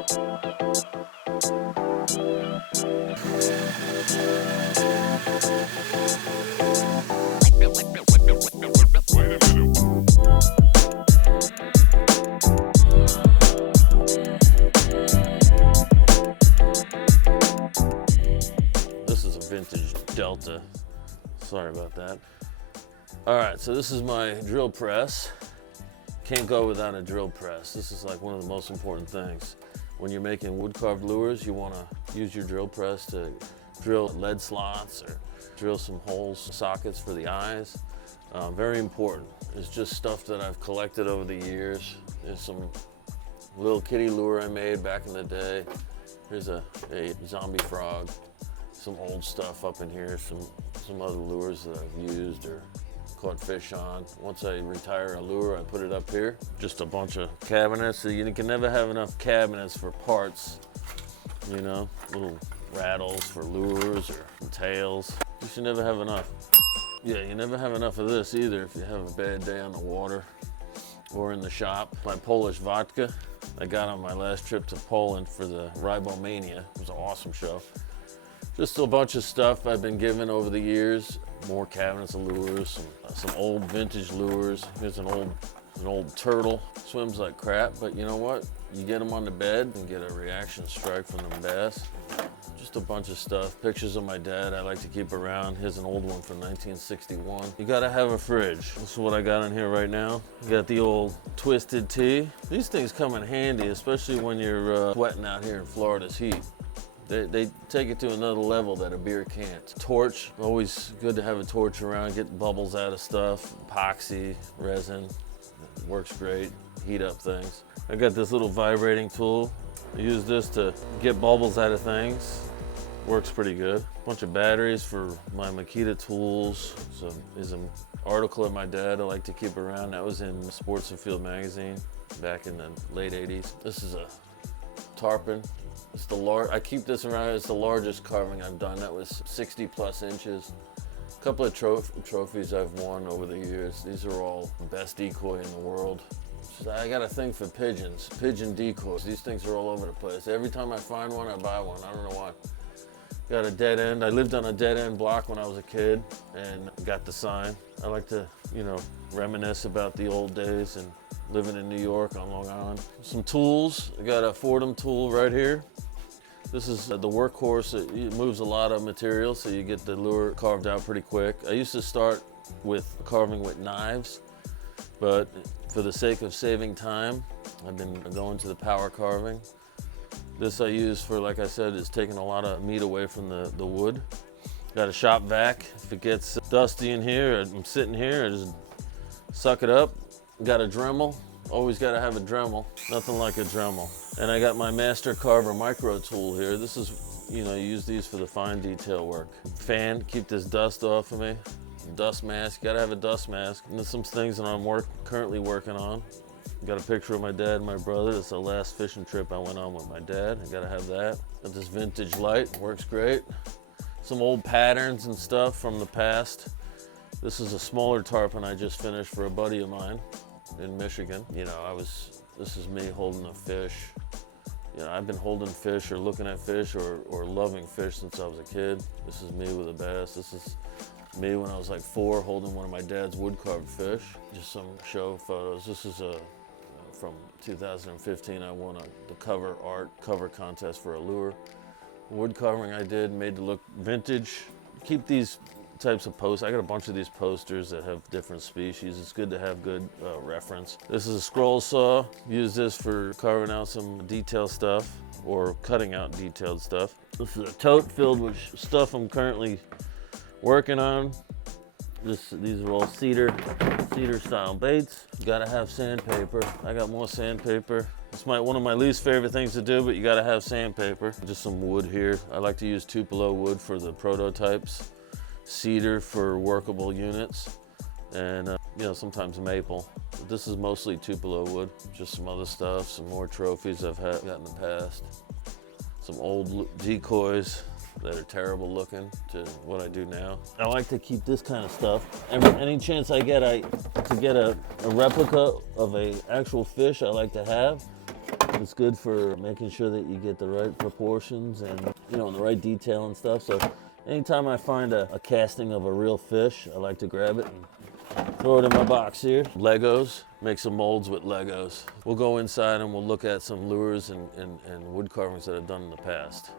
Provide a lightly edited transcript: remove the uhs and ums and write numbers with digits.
This is a vintage Delta. Sorry about that. All right, so this is my drill press. Can't go without a drill press. This is like one of the most important things. When you're making wood carved lures, you want to use your drill press to drill lead slots or drill some holes, sockets for the eyes. Very important. It's just stuff that I've collected over the years. There's some little kitty lure I made back in the day. Here's a zombie frog. Some old stuff up in here, some other lures that I've used or caught fish on. Once I retire a lure, I put it up here. Just a bunch of cabinets. So you can never have enough cabinets for parts, you know, little rattles for lures or tails. You should never have enough. Yeah, you never have enough of this either if you have a bad day on the water or in the shop. My Polish vodka I got on my last trip to Poland for the Ribomania. It was an awesome show. Just a bunch of stuff I've been given over the years. More cabinets of lures, some old vintage lures. Here's an old turtle. Swims like crap, but you know what? You get them on the bed and get a reaction strike from them bass. Just a bunch of stuff. Pictures of my dad I like to keep around. Here's an old one from 1961. You gotta have a fridge. This is what I got in here right now. You got the old twisted tea. These things come in handy, especially when you're sweating out here in Florida's heat. They take it to another level that a beer can't. Torch, always good to have a torch around, get bubbles out of stuff. Epoxy, resin, works great, heat up things. I got this little vibrating tool. I use this to get bubbles out of things. Works pretty good. Bunch of batteries for my Makita tools. So is an article of my dad I like to keep around. That was in Sports and Field magazine back in the late 80s. This is a tarpon. It's I keep this around. It's the largest carving I've done. That was 60 plus inches. A couple of trophies I've won over the years. These are all best decoy in the world. I got a thing for pigeons, pigeon decoys. These things are all over the place. Every time I find one, I buy one. I don't know why. Got a dead end. I lived on a dead end block when I was a kid and got the sign. I like to, you know, reminisce about the old days and living in New York on Long Island. Some tools. I got a Fordham tool right here. This is the workhorse. It moves a lot of material, so you get the lure carved out pretty quick. I used to start with carving with knives, but for the sake of saving time, I've been going to the power carving. This I use for, like I said, is taking a lot of meat away from the wood. Got a shop vac. If it gets dusty in here, I'm sitting here, I just suck it up. Got a Dremel. Always got to have a Dremel. Nothing like a Dremel. And I got my Master Carver micro tool here. This is, you know, use these for the fine detail work. Fan, keep this dust off of me. Dust mask, got to have a dust mask. And there's some things that I'm currently working on. Got a picture of my dad and my brother. It's the last fishing trip I went on with my dad. I got to have that. Got this vintage light, works great. Some old patterns and stuff from the past. This is a smaller tarpon I just finished for a buddy of mine in Michigan. You know, this is me holding a fish. You know, I've been holding fish or looking at fish or loving fish since I was a kid. This is me with a bass. This is me when I was like 4 holding one of my dad's wood carved fish. Just some show photos. This is from 2015. I won the cover contest for a lure. Wood carving I did, made to look vintage. Keep these types of posts. I got a bunch of these posters that have different species. It's good to have good reference. This is a scroll saw. Use this for carving out some detailed stuff or cutting out detailed stuff. This is a tote filled with stuff I'm currently working on. These are all cedar style baits. You gotta have sandpaper. I got more sandpaper. It's one of my least favorite things to do, but you gotta have sandpaper. Just some wood here. I like to use Tupelo wood for the prototypes, cedar for workable units, and you know, sometimes maple. But this is mostly Tupelo wood. Just some other stuff, some more trophies I've got in the past. Some old decoys that are terrible looking to what I do now. I like to keep this kind of stuff. Any chance I get to get a replica of a actual fish I like to have. It's good for making sure that you get the right proportions and, you know, the right detail and stuff. So anytime I find a casting of a real fish, I like to grab it and throw it in my box here. Legos, make some molds with Legos. We'll go inside and we'll look at some lures and wood carvings that I've done in the past.